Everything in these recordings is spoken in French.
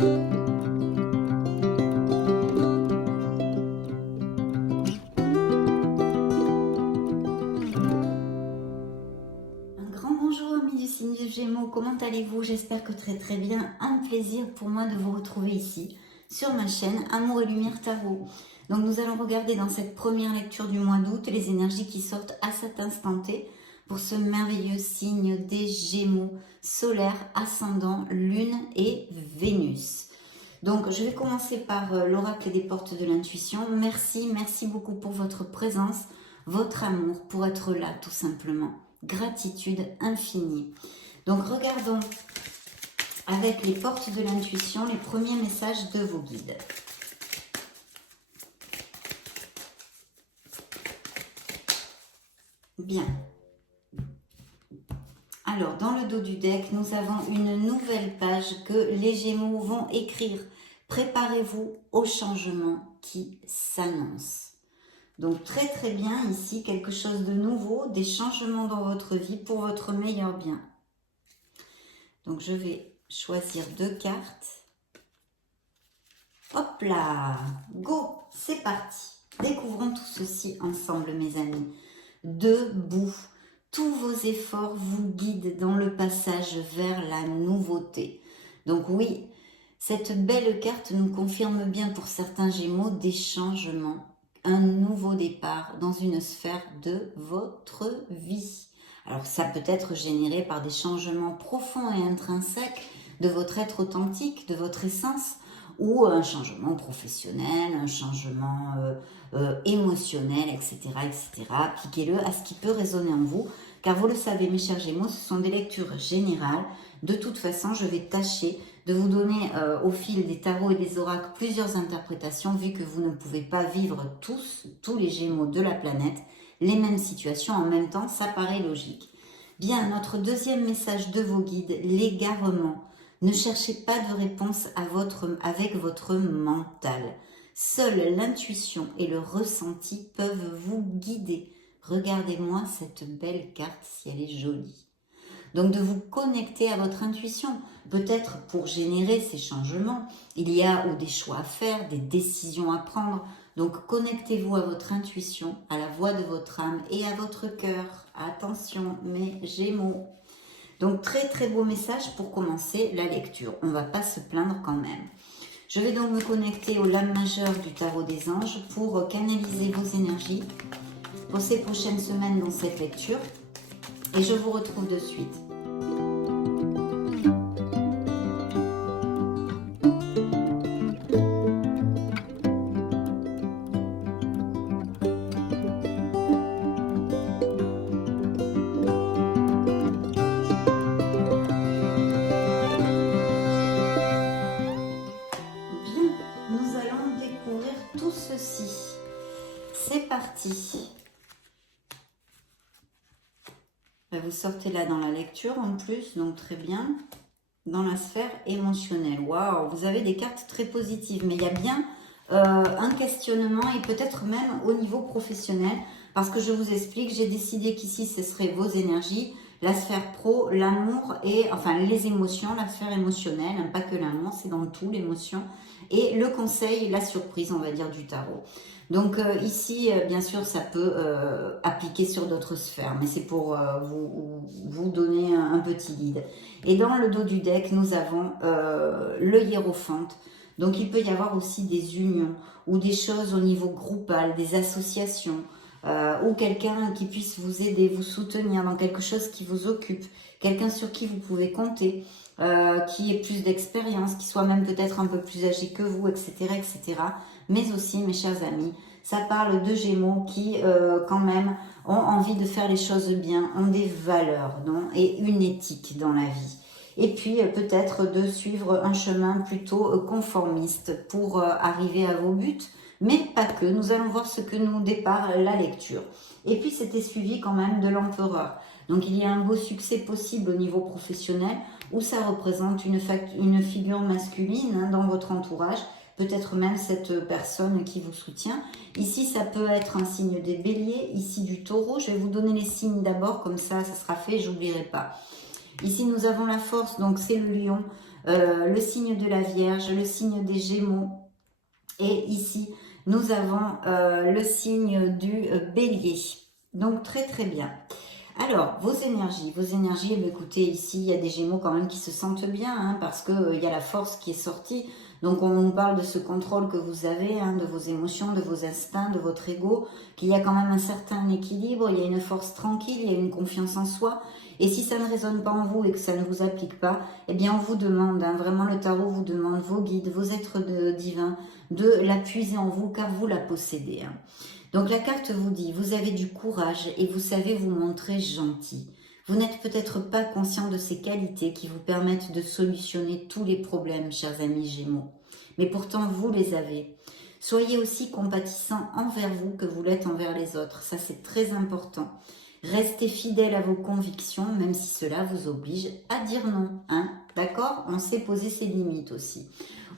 Bonjour amis du signe du Gémeaux, comment allez-vous? J'espère que très bien. Un plaisir pour moi de vous retrouver ici sur ma chaîne Amour et Lumière Tarot. Donc nous allons regarder dans cette première lecture du mois d'août les énergies qui sortent à cet instant T pour ce merveilleux signe des Gémeaux, solaire, ascendant, lune et Vénus. Donc je vais commencer par l'oracle des portes de l'intuition. Merci beaucoup pour votre présence, votre amour, pour être là tout simplement. Gratitude infinie. Donc regardons avec les portes de l'intuition les premiers messages de vos guides. Bien. Alors dans le dos du deck, nous avons une nouvelle page que les Gémeaux vont écrire. Préparez-vous au changement qui s'annonce. Donc très bien ici, quelque chose de nouveau, des changements dans votre vie pour votre meilleur bien. Donc je vais choisir 2 cartes. Hop là, go, c'est parti. Découvrons tout ceci ensemble mes amis. Debout, tous vos efforts vous guident dans le passage vers la nouveauté. Donc oui, cette belle carte nous confirme bien pour certains Gémeaux des changements. Un nouveau départ dans une sphère de votre vie. Alors ça peut être généré par des changements profonds et intrinsèques de votre être authentique, de votre essence, ou un changement professionnel, un changement émotionnel, etc. Appliquez-le à ce qui peut résonner en vous, car vous le savez mes chers Gémeaux, ce sont des lectures générales. De toute façon, je vais tâcher de vous donner au fil des tarots et des oracles plusieurs interprétations, vu que vous ne pouvez pas vivre tous les Gémeaux de la planète, les mêmes situations en même temps, ça paraît logique. Bien, notre deuxième message de vos guides, l'égarement. Ne cherchez pas de réponse avec votre mental. Seule l'intuition et le ressenti peuvent vous guider. Regardez-moi cette belle carte si elle est jolie. Donc de vous connecter à votre intuition, peut-être pour générer ces changements. Il y a ou des choix à faire, des décisions à prendre. Donc connectez-vous à votre intuition, à la voix de votre âme et à votre cœur. Attention mes Gémeaux. Donc très beau message pour commencer la lecture. On ne va pas se plaindre quand même. Je vais donc me connecter aux lames majeures du tarot des anges pour canaliser vos énergies pour ces prochaines semaines dans cette lecture. Et je vous retrouve de suite. Bien, nous allons découvrir tout ceci. C'est parti. Vous sortez là dans la lecture en plus, donc très bien. Dans la sphère émotionnelle. Waouh, vous avez des cartes très positives, mais il y a bien un questionnement et peut-être même au niveau professionnel, parce que je vous explique, j'ai décidé qu'ici ce serait vos énergies, la sphère pro, l'amour et enfin les émotions, la sphère émotionnelle, hein, pas que l'amour, c'est dans tout l'émotion, et le conseil, la surprise, on va dire, du tarot. Donc ici, bien sûr, ça peut appliquer sur d'autres sphères, mais c'est pour vous donner un petit guide. Et dans le dos du deck, nous avons le hiérophante. Donc il peut y avoir aussi des unions ou des choses au niveau groupal, des associations, ou quelqu'un qui puisse vous aider, vous soutenir dans quelque chose qui vous occupe, quelqu'un sur qui vous pouvez compter, qui ait plus d'expérience, qui soit même peut-être un peu plus âgé que vous, etc. Mais aussi, mes chers amis, ça parle de Gémeaux qui, quand même, ont envie de faire les choses bien, ont des valeurs et une éthique dans la vie. Et puis, peut-être de suivre un chemin plutôt conformiste pour arriver à vos buts, mais pas que. Nous allons voir ce que nous dépare la lecture. Et puis, c'était suivi quand même de l'empereur. Donc, il y a un beau succès possible au niveau professionnel où ça représente une figure masculine dans votre entourage, peut-être même cette personne qui vous soutient. Ici, ça peut être un signe des béliers, ici du taureau. Je vais vous donner les signes d'abord, comme ça sera fait, j'oublierai pas. Ici, nous avons la force, donc c'est le lion. le signe de la Vierge, le signe des Gémeaux. Et ici, nous avons le signe du Bélier. Donc, très très bien. Alors, vos énergies, eh bien, écoutez, ici, il y a des Gémeaux quand même qui se sentent bien, hein, parce qu'il il y a la force qui est sortie. Donc, on nous parle de ce contrôle que vous avez, hein, de vos émotions, de vos instincts, de votre ego, qu'il y a quand même un certain équilibre, il y a une force tranquille, il y a une confiance en soi. Et si ça ne résonne pas en vous et que ça ne vous applique pas, eh bien, on vous demande, hein, vraiment le tarot vous demande, vos guides, vos êtres divins, de la puiser en vous, car vous la possédez, hein. Donc la carte vous dit, vous avez du courage et vous savez vous montrer gentil. Vous n'êtes peut-être pas conscient de ces qualités qui vous permettent de solutionner tous les problèmes, chers amis Gémeaux. Mais pourtant, vous les avez. Soyez aussi compatissants envers vous que vous l'êtes envers les autres. Ça, c'est très important. Restez fidèles à vos convictions, même si cela vous oblige à dire non. Hein, d'accord? On sait poser ses limites aussi.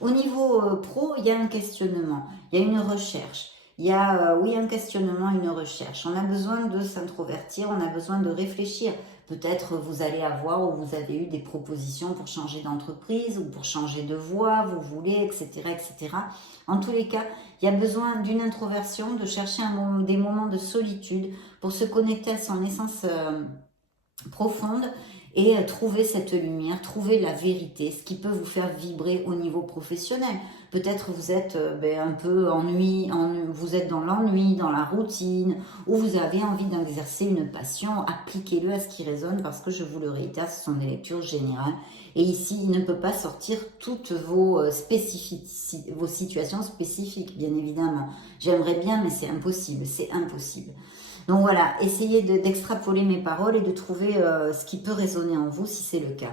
Au niveau pro, il y a un questionnement, il y a une recherche. Il y a, oui, un questionnement, une recherche. On a besoin de s'introvertir, on a besoin de réfléchir. Peut-être vous allez avoir ou vous avez eu des propositions pour changer d'entreprise ou pour changer de voie, vous voulez, etc., etc. En tous les cas, il y a besoin d'une introversion, de chercher des moments de solitude pour se connecter à son essence profonde et trouver cette lumière, trouver la vérité, ce qui peut vous faire vibrer au niveau professionnel. Peut-être vous êtes un peu vous êtes dans l'ennui, dans la routine, ou vous avez envie d'exercer une passion, appliquez-le à ce qui résonne, parce que je vous le réitère, ce sont des lectures générales. Et ici, il ne peut pas sortir toutes vos situations spécifiques, bien évidemment. J'aimerais bien, mais c'est impossible, c'est impossible. Donc voilà, essayez d'extrapoler mes paroles et de trouver ce qui peut résonner en vous si c'est le cas.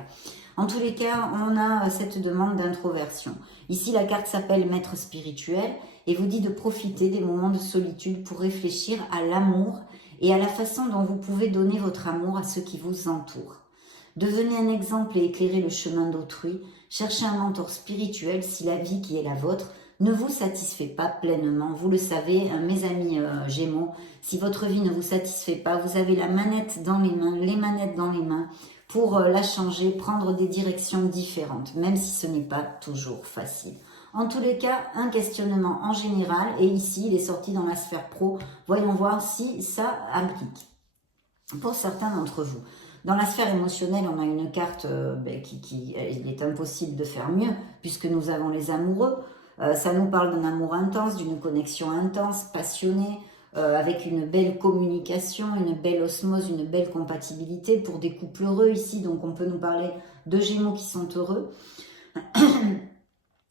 En tous les cas, on a cette demande d'introversion. Ici, la carte s'appelle Maître spirituel et vous dit de profiter des moments de solitude pour réfléchir à l'amour et à la façon dont vous pouvez donner votre amour à ceux qui vous entourent. Devenez un exemple et éclairez le chemin d'autrui. Cherchez un mentor spirituel si la vie qui est la vôtre ne vous satisfait pas pleinement. Vous le savez, mes amis Gémeaux, si votre vie ne vous satisfait pas, vous avez la manette dans les mains, les manettes dans les mains pour la changer, prendre des directions différentes, même si ce n'est pas toujours facile. En tous les cas, un questionnement en général, et ici, il est sorti dans la sphère pro. Voyons voir si ça applique pour certains d'entre vous. Dans la sphère émotionnelle, on a une carte il est impossible de faire mieux, puisque nous avons les amoureux. Ça nous parle d'un amour intense, d'une connexion intense, passionnée, avec une belle communication, une belle osmose, une belle compatibilité pour des couples heureux ici. Donc on peut nous parler de Gémeaux qui sont heureux,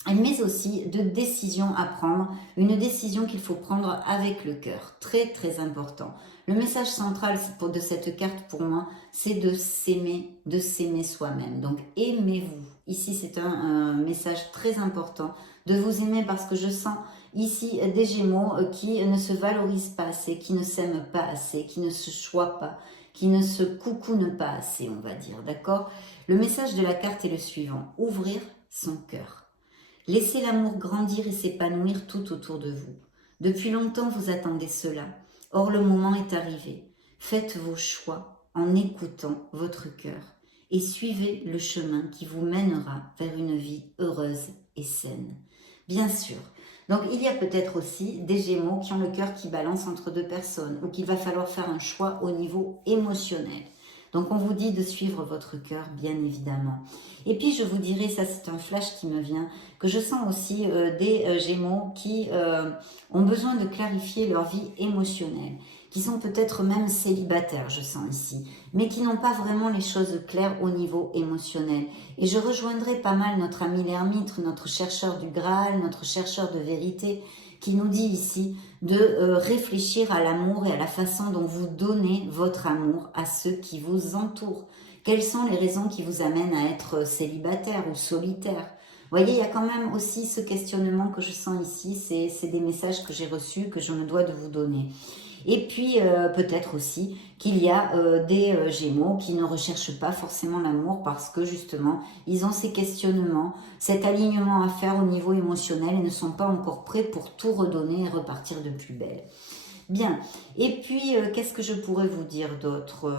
mais aussi de décisions à prendre, une décision qu'il faut prendre avec le cœur, très très important. Le message central de cette carte pour moi, c'est de s'aimer soi-même. Donc aimez-vous. Ici c'est un message très important, de vous aimer, parce que je sens ici des Gémeaux qui ne se valorisent pas assez, qui ne s'aiment pas assez, qui ne se choient pas, qui ne se coucounent pas assez, on va dire, d'accord? Le message de la carte est le suivant: ouvrir son cœur. Laissez l'amour grandir et s'épanouir tout autour de vous. Depuis longtemps, vous attendez cela. Or, le moment est arrivé. Faites vos choix en écoutant votre cœur et suivez le chemin qui vous mènera vers une vie heureuse et saine. Bien sûr. Donc, il y a peut-être aussi des Gémeaux qui ont le cœur qui balance entre deux personnes ou qu'il va falloir faire un choix au niveau émotionnel. Donc, on vous dit de suivre votre cœur, bien évidemment. Et puis, je vous dirais, ça c'est un flash qui me vient, que je sens aussi des Gémeaux qui ont besoin de clarifier leur vie émotionnelle, qui sont peut-être même célibataires, je sens ici, mais qui n'ont pas vraiment les choses claires au niveau émotionnel. Et je rejoindrai pas mal notre ami l'ermite, notre chercheur du Graal, notre chercheur de vérité, qui nous dit ici de réfléchir à l'amour et à la façon dont vous donnez votre amour à ceux qui vous entourent. Quelles sont les raisons qui vous amènent à être célibataire ou solitaire? Vous voyez, il y a quand même aussi ce questionnement que je sens ici, c'est des messages que j'ai reçus, que je me dois de vous donner. Et puis, peut-être aussi qu'il y a des Gémeaux qui ne recherchent pas forcément l'amour parce que, justement, ils ont ces questionnements, cet alignement à faire au niveau émotionnel et ne sont pas encore prêts pour tout redonner et repartir de plus belle. Bien. Et puis, qu'est-ce que je pourrais vous dire d'autre?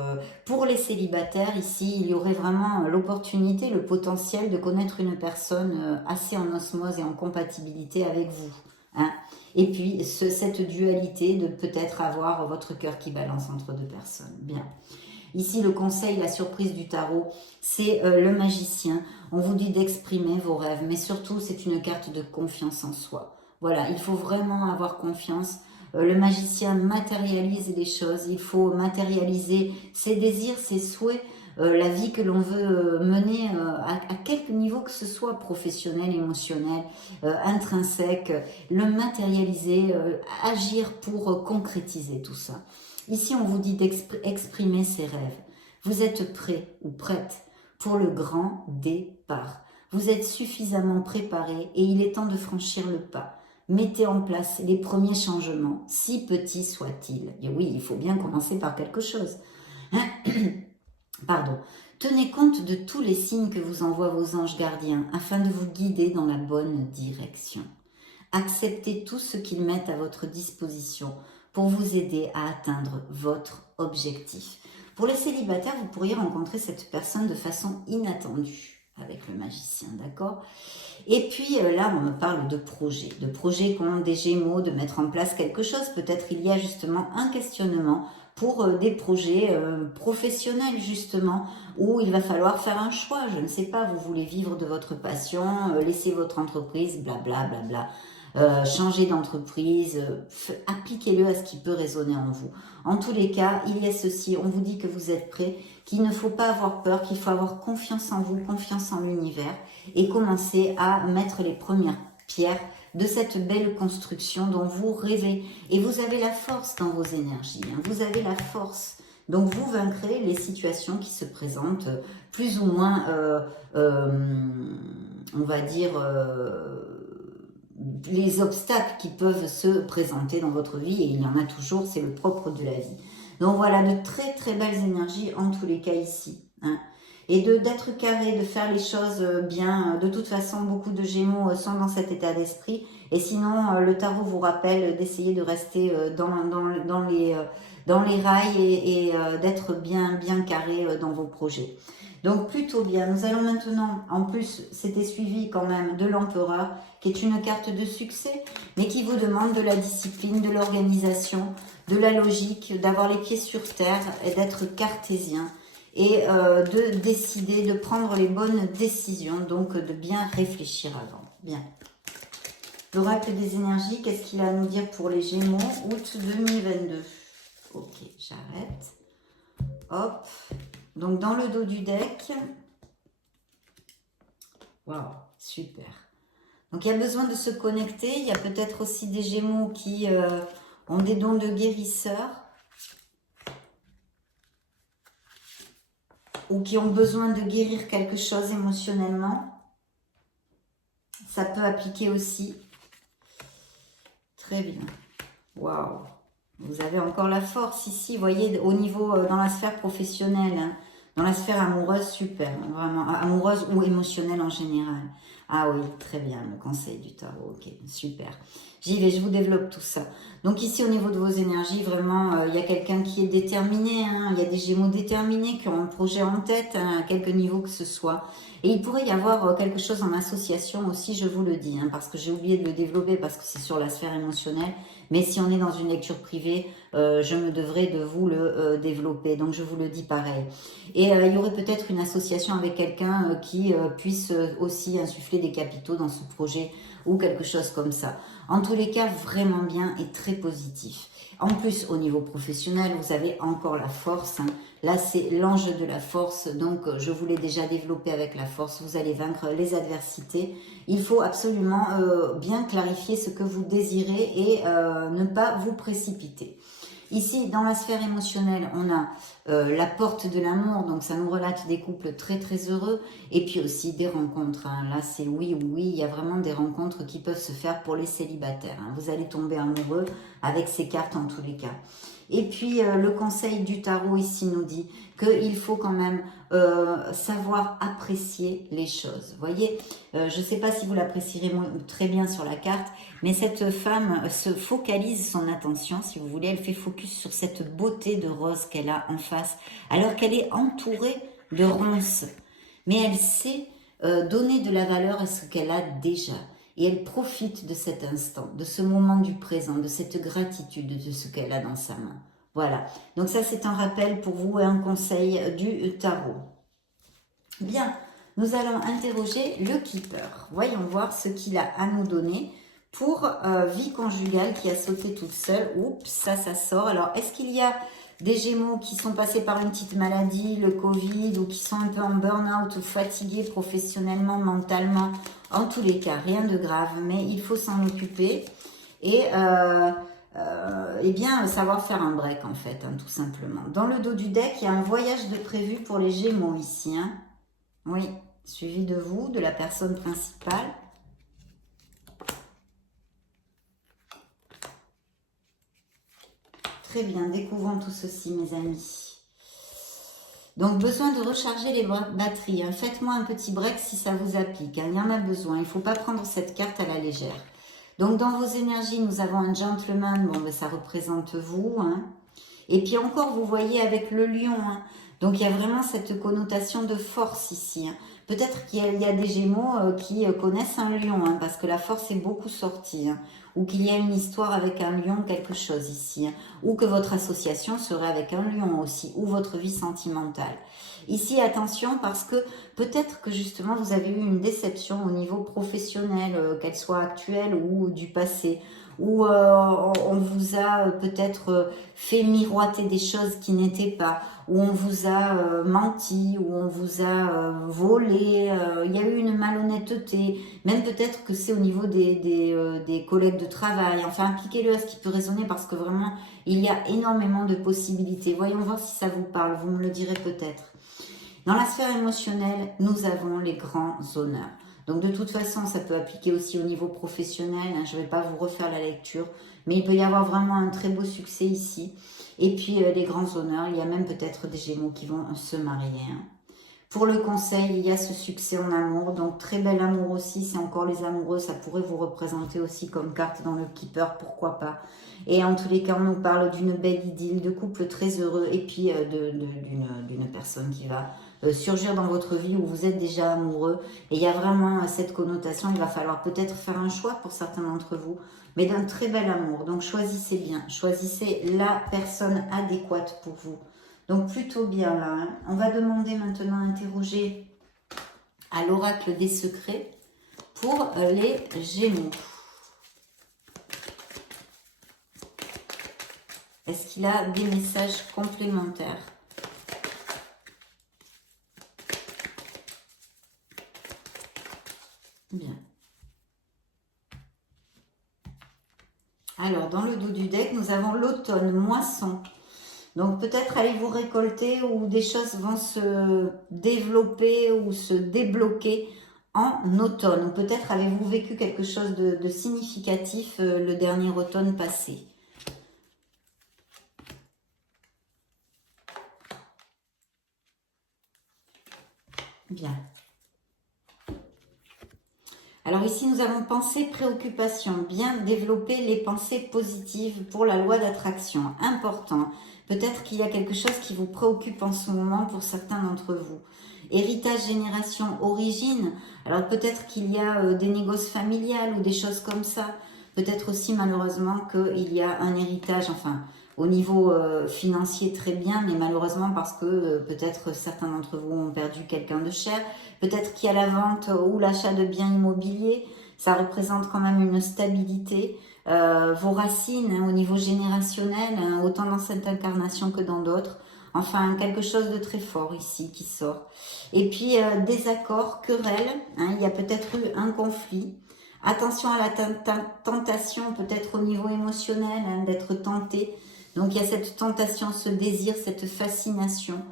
Pour les célibataires, ici, il y aurait vraiment l'opportunité, le potentiel de connaître une personne assez en osmose et en compatibilité avec vous. Hein. Et puis, cette dualité de peut-être avoir votre cœur qui balance entre deux personnes. Bien. Ici, le conseil, la surprise du tarot, c'est le magicien. On vous dit d'exprimer vos rêves, mais surtout, c'est une carte de confiance en soi. Voilà, il faut vraiment avoir confiance. Le magicien matérialise les choses. Il faut matérialiser ses désirs, ses souhaits, la vie que l'on veut mener à quelque niveau que ce soit, professionnel, émotionnel, intrinsèque, le matérialiser, agir pour concrétiser tout ça. Ici, on vous dit d'exprimer ses rêves. Vous êtes prêt ou prête pour le grand départ. Vous êtes suffisamment préparé et il est temps de franchir le pas. Mettez en place les premiers changements, si petits soient-ils. Et oui, il faut bien commencer par quelque chose. Pardon. Tenez compte de tous les signes que vous envoient vos anges gardiens afin de vous guider dans la bonne direction. Acceptez tout ce qu'ils mettent à votre disposition pour vous aider à atteindre votre objectif. Pour les célibataires, vous pourriez rencontrer cette personne de façon inattendue avec le magicien, d'accord? Et puis là, on me parle de projets qui ont des Gémeaux, de mettre en place quelque chose. Peut-être il y a justement un questionnement pour des projets professionnels justement, où il va falloir faire un choix. Je ne sais pas, vous voulez vivre de votre passion, laisser votre entreprise, blabla, blabla. Changer d'entreprise, appliquez-le à ce qui peut résonner en vous. En tous les cas, il y a ceci, on vous dit que vous êtes prêts, qu'il ne faut pas avoir peur, qu'il faut avoir confiance en vous, confiance en l'univers et commencer à mettre les premières pierres de cette belle construction dont vous rêvez. Et vous avez la force dans vos énergies, hein, vous avez la force. Donc vous vaincrez les situations qui se présentent plus ou moins, on va dire, les obstacles qui peuvent se présenter dans votre vie, et il y en a toujours, c'est le propre de la vie. Donc voilà, de très très belles énergies en tous les cas ici. Hein. Et d'être carré, de faire les choses bien. De toute façon, beaucoup de Gémeaux sont dans cet état d'esprit. Et sinon, le tarot vous rappelle d'essayer de rester dans les rails et d'être bien carré dans vos projets. Donc plutôt bien. Nous allons maintenant, en plus c'était suivi quand même de l'empereur, qui est une carte de succès, mais qui vous demande de la discipline, de l'organisation, de la logique, d'avoir les pieds sur terre et d'être cartésien. Et de décider, de prendre les bonnes décisions, donc de bien réfléchir avant. Bien. L'oracle des énergies, qu'est-ce qu'il a à nous dire pour les Gémeaux, août 2022? Ok, j'arrête. Hop. Donc, dans le dos du deck. Waouh, super. Donc, il y a besoin de se connecter. Il y a peut-être aussi des Gémeaux qui ont des dons de guérisseurs. Ou qui ont besoin de guérir quelque chose émotionnellement. Ça peut appliquer aussi. Très bien. Waouh. Vous avez encore la force ici, vous voyez, au niveau, dans la sphère professionnelle, hein, dans la sphère amoureuse, super, vraiment, amoureuse ou émotionnelle en général. Ah oui, très bien, le conseil du tarot, ok, super. J'y vais, je vous développe tout ça. Donc ici, au niveau de vos énergies, vraiment, il y a quelqu'un qui est déterminé, hein, il y a des Gémeaux déterminés qui ont un projet en tête, hein, à quelque niveau que ce soit. Et il pourrait y avoir quelque chose en association aussi, je vous le dis, hein, parce que j'ai oublié de le développer, parce que c'est sur la sphère émotionnelle. Mais si on est dans une lecture privée, je me devrais de vous le développer. Donc, je vous le dis pareil. Et il y aurait peut-être une association avec quelqu'un qui puisse aussi insuffler des capitaux dans ce projet ou quelque chose comme ça. En tous les cas, vraiment bien et très positif. En plus, au niveau professionnel, vous avez encore la force. Hein. Là, c'est l'ange de la force. Donc, je vous l'ai déjà développé avec la force. Vous allez vaincre les adversités. Il faut absolument bien clarifier ce que vous désirez et ne pas vous précipiter. Ici, dans la sphère émotionnelle, on a la porte de l'amour, donc ça nous relate des couples très très heureux, et puis aussi des rencontres, hein. Là c'est oui ou oui, il y a vraiment des rencontres qui peuvent se faire pour les célibataires, hein. Vous allez tomber amoureux avec ces cartes en tous les cas. Et puis le conseil du tarot ici nous dit qu'il faut quand même savoir apprécier les choses. Vous voyez, je ne sais pas si vous l'apprécierez très bien sur la carte, mais cette femme se focalise son attention, si vous voulez, elle fait focus sur cette beauté de rose qu'elle a en face, alors qu'elle est entourée de ronces. Mais elle sait donner de la valeur à ce qu'elle a déjà. Et elle profite de cet instant, de ce moment du présent, de cette gratitude de ce qu'elle a dans sa main. Voilà. Donc ça, c'est un rappel pour vous et un conseil du tarot. Bien, nous allons interroger le Keeper. Voyons voir ce qu'il a à nous donner pour vie conjugale qui a sauté toute seule. Oups, ça sort. Alors, est-ce qu'il y a des Gémeaux qui sont passés par une petite maladie, le Covid, ou qui sont un peu en burn-out ou fatigués professionnellement, mentalement? En tous les cas, rien de grave, mais il faut s'en occuper et bien savoir faire un break en fait, hein, tout simplement. Dans le dos du deck, il y a un voyage de prévu pour les Gémeaux ici. Hein. Oui, suivi de vous, de la personne principale. Très bien, découvrons tout ceci, mes amis. Donc, besoin de recharger les batteries. Hein. Faites-moi un petit break si ça vous applique. Hein. Il y en a besoin. Il ne faut pas prendre cette carte à la légère. Donc, dans vos énergies, nous avons un gentleman. Bon, ben, ça représente vous. Hein. Et puis encore, vous voyez avec le lion. Hein. Donc, il y a vraiment cette connotation de force ici. Hein. Peut-être qu'il y a des Gémeaux qui connaissent un lion, hein, parce que la force est beaucoup sortie. Hein. Ou qu'il y a une histoire avec un lion, quelque chose ici. Hein. Ou que votre association serait avec un lion aussi. Ou votre vie sentimentale. Ici, attention, parce que peut-être que justement, vous avez eu une déception au niveau professionnel, qu'elle soit actuelle ou du passé. Où on vous a peut-être fait miroiter des choses qui n'étaient pas, où on vous a menti, où on vous a volé, il y a eu une malhonnêteté, même peut-être que c'est au niveau des collègues de travail, enfin appliquez-le à ce qui peut résonner parce que vraiment il y a énormément de possibilités. Voyons voir si ça vous parle, vous me le direz peut-être. Dans la sphère émotionnelle, nous avons les grands honneurs. Donc de toute façon, ça peut appliquer aussi au niveau professionnel. Hein, je ne vais pas vous refaire la lecture, mais il peut y avoir vraiment un très beau succès ici. Et puis les grands honneurs, il y a même peut-être des Gémeaux qui vont se marier. Hein. Pour le conseil, il y a ce succès en amour. Donc très bel amour aussi, c'est encore les amoureux. Ça pourrait vous représenter aussi comme carte dans le Keeper, pourquoi pas. Et en tous les cas, on nous parle d'une belle idylle, de couple très heureux et puis d'une personne qui va surgir dans votre vie où vous êtes déjà amoureux. Et il y a vraiment cette connotation, il va falloir peut-être faire un choix pour certains d'entre vous, mais d'un très bel amour. Donc choisissez bien, choisissez la personne adéquate pour vous. Donc plutôt bien là. Hein. On va demander maintenant à interroger à l'oracle des secrets pour les Gémeaux. Est-ce qu'il a des messages complémentaires? Bien. Alors, dans le dos du deck, nous avons l'automne, moisson. Donc, peut-être allez-vous récolter ou des choses vont se développer ou se débloquer en automne. Ou peut-être avez-vous vécu quelque chose de significatif le dernier automne passé. Bien. Alors ici, nous avons pensée, préoccupation, bien développer les pensées positives pour la loi d'attraction, important. Peut-être qu'il y a quelque chose qui vous préoccupe en ce moment pour certains d'entre vous. Héritage, génération, origine, alors peut-être qu'il y a des négoces familiales ou des choses comme ça. Peut-être aussi malheureusement qu'il y a un héritage, enfin au niveau financier très bien, mais malheureusement parce que peut-être certains d'entre vous ont perdu quelqu'un de cher. Peut-être qu'il y a la vente ou l'achat de biens immobiliers, ça représente quand même une stabilité. Vos racines hein, au niveau générationnel, hein, autant dans cette incarnation que dans d'autres. Enfin, quelque chose de très fort ici qui sort. Et puis, désaccord, querelle, hein, il y a peut-être eu un conflit. Attention à la tentation, peut-être au niveau émotionnel, hein, d'être tenté. Donc, il y a cette tentation, ce désir, cette fascination.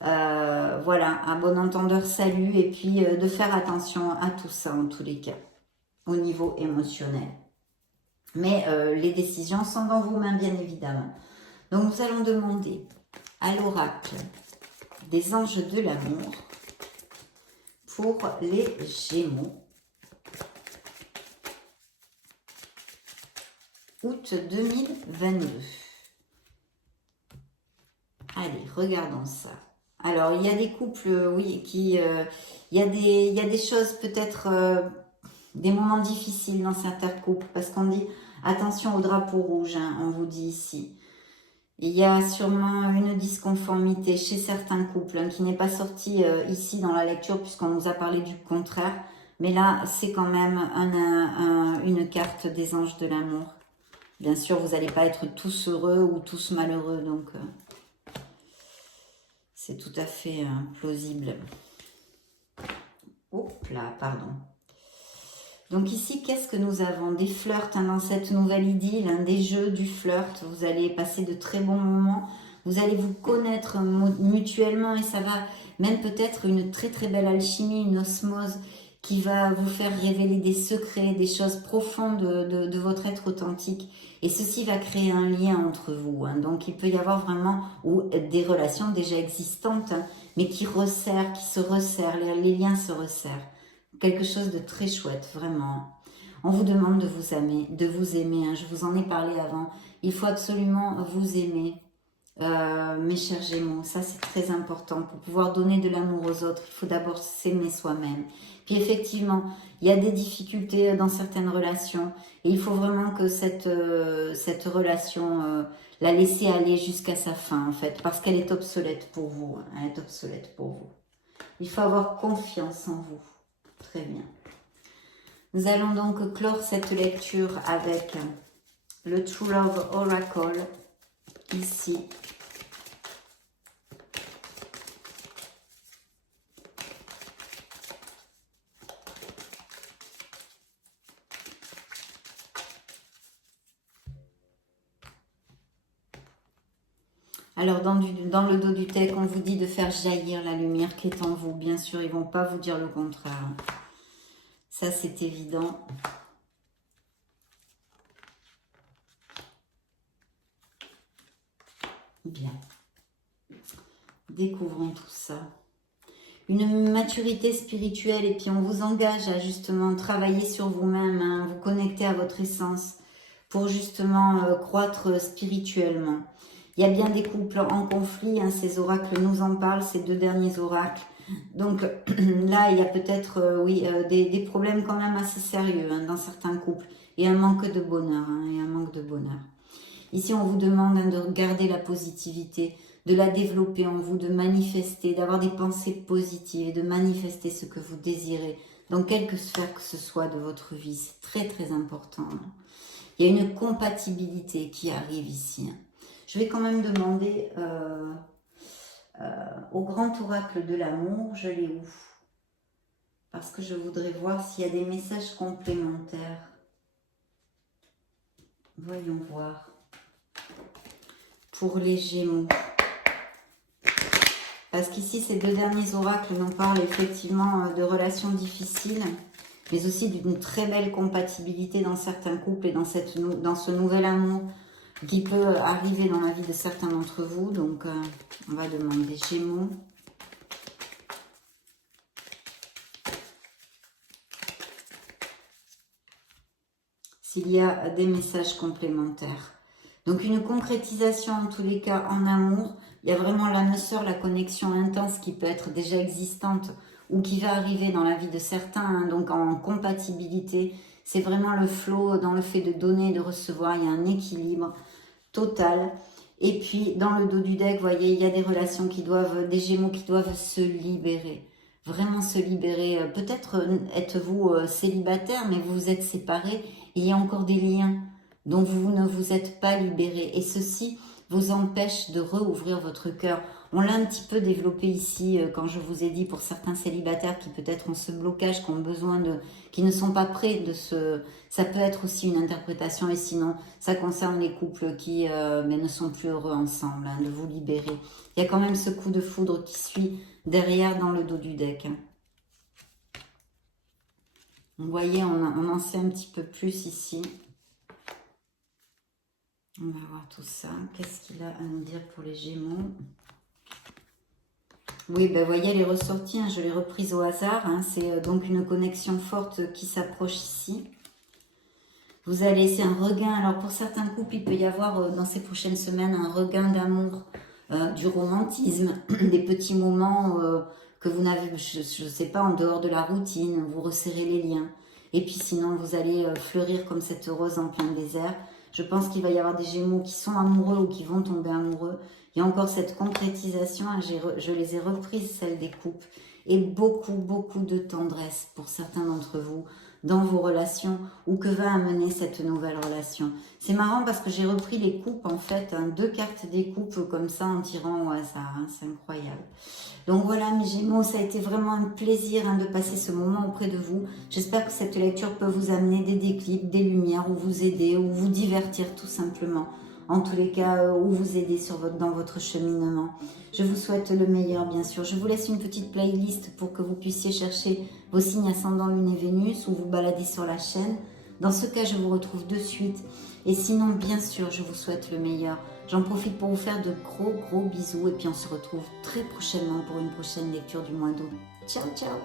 Voilà, à bon entendeur, salut. Et puis, de faire attention à tout ça, en tous les cas, au niveau émotionnel. Mais les décisions sont dans vos mains, bien évidemment. Donc, nous allons demander à l'oracle des anges de l'amour pour les Gémeaux. Août 2022. Allez, regardons ça. Alors, il y a des couples, oui, qui... il y a des choses, peut-être, des moments difficiles dans certains couples, parce qu'on dit, attention au drapeau rouge, hein, on vous dit ici. Il y a sûrement une disconformité chez certains couples, hein, qui n'est pas sortie ici dans la lecture, puisqu'on nous a parlé du contraire. Mais là, c'est quand même une carte des anges de l'amour. Bien sûr, vous n'allez pas être tous heureux ou tous malheureux, donc c'est tout à fait plausible. Hop là, pardon. Donc ici, qu'est-ce que nous avons? Des flirts hein, dans cette nouvelle idylle, hein, des jeux, du flirt. Vous allez passer de très bons moments. Vous allez vous connaître mutuellement et ça va même peut-être une très très belle alchimie, une osmose qui va vous faire révéler des secrets, des choses profondes de votre être authentique. Et ceci va créer un lien entre vous. Hein. Donc, il peut y avoir vraiment ou des relations déjà existantes, hein, mais qui resserrent, qui se resserrent. Les liens se resserrent. Quelque chose de très chouette, vraiment. On vous demande de vous aimer. Hein. Je vous en ai parlé avant. Il faut absolument vous aimer. Mes chers Gémeaux, ça c'est très important. Pour pouvoir donner de l'amour aux autres, il faut d'abord s'aimer soi-même. Puis effectivement, il y a des difficultés dans certaines relations et il faut vraiment que cette relation, la laisser aller jusqu'à sa fin en fait, parce qu'elle est obsolète pour vous. Hein, elle est obsolète pour vous. Il faut avoir confiance en vous. Très bien. Nous allons donc clore cette lecture avec le True Love Oracle. Ici. Alors, dans le dos du deck, on vous dit de faire jaillir la lumière qui est en vous. Bien sûr, ils ne vont pas vous dire le contraire. Ça, c'est évident. Bien. Découvrons tout ça. Une maturité spirituelle et puis on vous engage à justement travailler sur vous-même, hein, vous connecter à votre essence pour justement croître spirituellement. Il y a bien des couples en conflit, hein, ces oracles nous en parlent, ces deux derniers oracles. Donc là, il y a peut-être des problèmes quand même assez sérieux hein, dans certains couples et un manque de bonheur. Ici, on vous demande hein, de garder la positivité, de la développer en vous, de manifester, d'avoir des pensées positives et de manifester ce que vous désirez dans quelque sphère que ce soit de votre vie. C'est très très important. Il y a une compatibilité qui arrive ici. Je vais quand même demander au grand oracle de l'amour, je l'ai où? Parce que je voudrais voir s'il y a des messages complémentaires. Voyons voir. Pour les Gémeaux. Parce qu'ici, ces deux derniers oracles nous parlent effectivement de relations difficiles, mais aussi d'une très belle compatibilité dans certains couples et dans ce nouvel amour qui peut arriver dans la vie de certains d'entre vous. Donc, on va demander Gémeaux. S'il y a des messages complémentaires. Donc, une concrétisation en tous les cas en amour. Il y a vraiment l'âme sœur, la connexion intense qui peut être déjà existante ou qui va arriver dans la vie de certains, hein, donc en compatibilité. C'est vraiment le flow dans le fait de donner et de recevoir. Il y a un équilibre total. Et puis, dans le dos du deck, vous voyez, il y a des relations des Gémeaux qui doivent se libérer. Vraiment se libérer. Peut-être êtes-vous célibataire, mais vous vous êtes séparés. Il y a encore des liens dont vous ne vous êtes pas libérés. Et ceci vous empêche de rouvrir votre cœur. On l'a un petit peu développé ici, quand je vous ai dit, pour certains célibataires qui peut-être ont ce blocage, qui ont besoin de, qui ne sont pas prêts de se... Ça peut être aussi une interprétation, et sinon, ça concerne les couples qui mais ne sont plus heureux ensemble, hein, de vous libérer. Il y a quand même ce coup de foudre qui suit derrière dans le dos du deck. Hein. Vous voyez, on en sait un petit peu plus ici. On va voir tout ça. Qu'est-ce qu'il a à nous dire pour les Gémeaux? Oui, ben voyez, elle est ressortie, hein, je l'ai reprise au hasard. Hein, c'est donc une connexion forte qui s'approche ici. Vous allez, c'est un regain. Alors pour certains couples, il peut y avoir dans ces prochaines semaines un regain d'amour, du romantisme, des petits moments que vous n'avez, je ne sais pas, en dehors de la routine, vous resserrez les liens. Et puis sinon, vous allez fleurir comme cette rose en plein désert. Je pense qu'il va y avoir des Gémeaux qui sont amoureux ou qui vont tomber amoureux. Il y a encore cette concrétisation, hein, je les ai reprises, celles des couples. Et beaucoup, beaucoup de tendresse pour certains d'entre vous dans vos relations ou que va amener cette nouvelle relation. C'est marrant parce que j'ai repris les coupes en fait, hein, 2 cartes des coupes comme ça en tirant au hasard, hein, c'est incroyable. Donc voilà mes Gémeaux, ça a été vraiment un plaisir hein, de passer ce moment auprès de vous. J'espère que cette lecture peut vous amener des déclics, des lumières, ou vous aider, ou vous divertir tout simplement. En tous les cas, ou vous aider dans votre cheminement. Je vous souhaite le meilleur, bien sûr. Je vous laisse une petite playlist pour que vous puissiez chercher vos signes ascendant Lune et Vénus ou vous balader sur la chaîne. Dans ce cas, je vous retrouve de suite. Et sinon, bien sûr, je vous souhaite le meilleur. J'en profite pour vous faire de gros bisous. Et puis, on se retrouve très prochainement pour une prochaine lecture du mois d'août. Ciao, ciao!